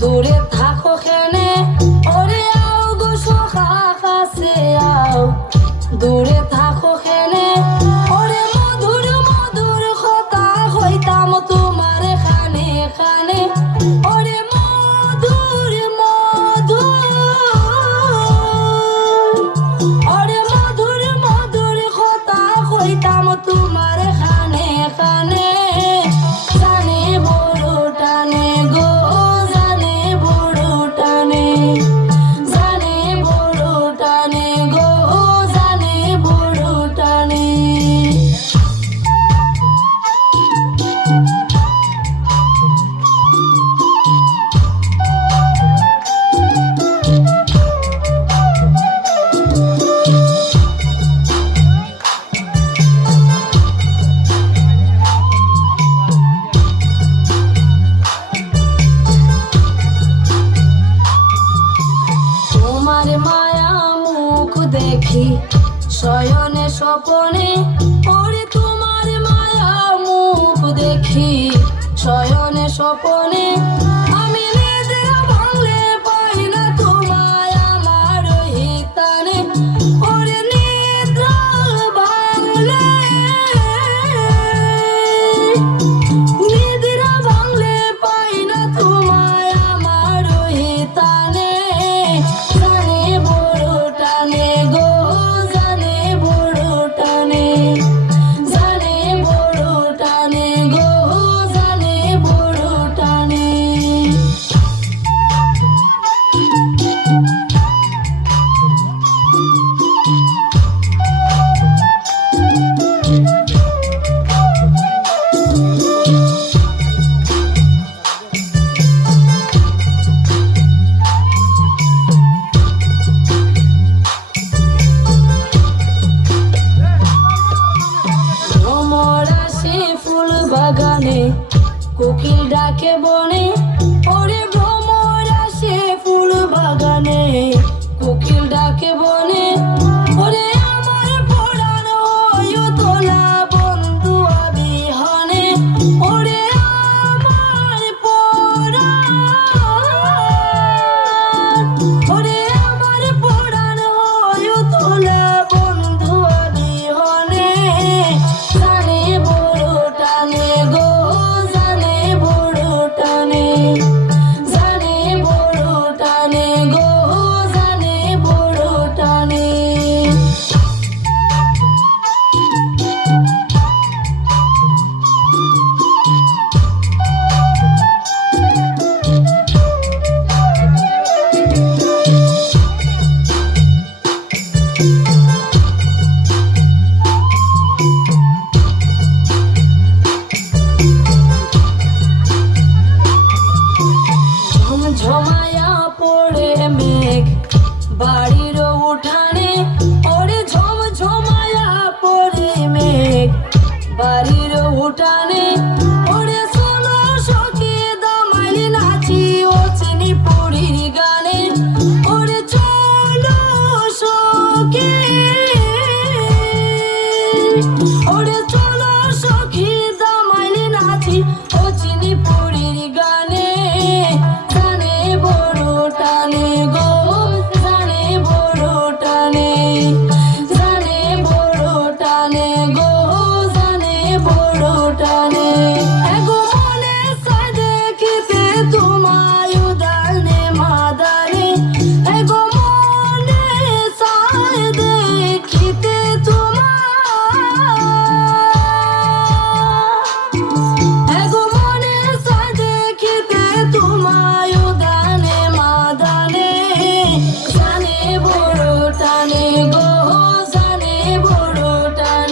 দূরে থাকো খেনে ওরে আও গো সখা কাছে আও দূরে থাকো খেনে ওরে মধুর মধুর কথা হইতাম তোমার খানে খানে ওরে মধুর মধুর ওরে মধুর মধুর কথা হইতাম তোমার খানে খানে জানে বড় টানে গো জানে বড় টানে জানে বড় টানে গো জানে বড় টানে তোমার মায়া মুখ দেখি শয়নে স্বপনে ওরে তোমার মায়া মুখ দেখি শয়নে স্বপনে আমি নিদ্রা ভাঙলে পাই না তোমায় আমার হিতানে ওরে নিদ্রা ভাঙলে নিদ্রা ভাঙলে পাই না তোমায় আমার হিতানে জানে বড় টানে গো জানে বড় টানে জানে বড় টানে গো জানে বড় টানে ভ্রমর আসে ফুল বাগানে কোকিল ডাকে বনে ওরে ভ্রমর আসে ফুল বাগানে কোকিল ডাকে বনে ওরে আমার পরাণ হইও তোলা বন্ধু অবিহনে ওরে আমার পরাণ ওরে আমার পরাণ হইও তোলা বন্ধু অবিহনে জানে বড় টানে গো জানে বড় টানে জানে বড় টানে গো জানে বড় টানে ঝমঝমায়া পড়ে মেঘ বাড়ির উঠানে ওরে ঝমঝমায়া পড়ে মেঘ বাড়ির উঠানে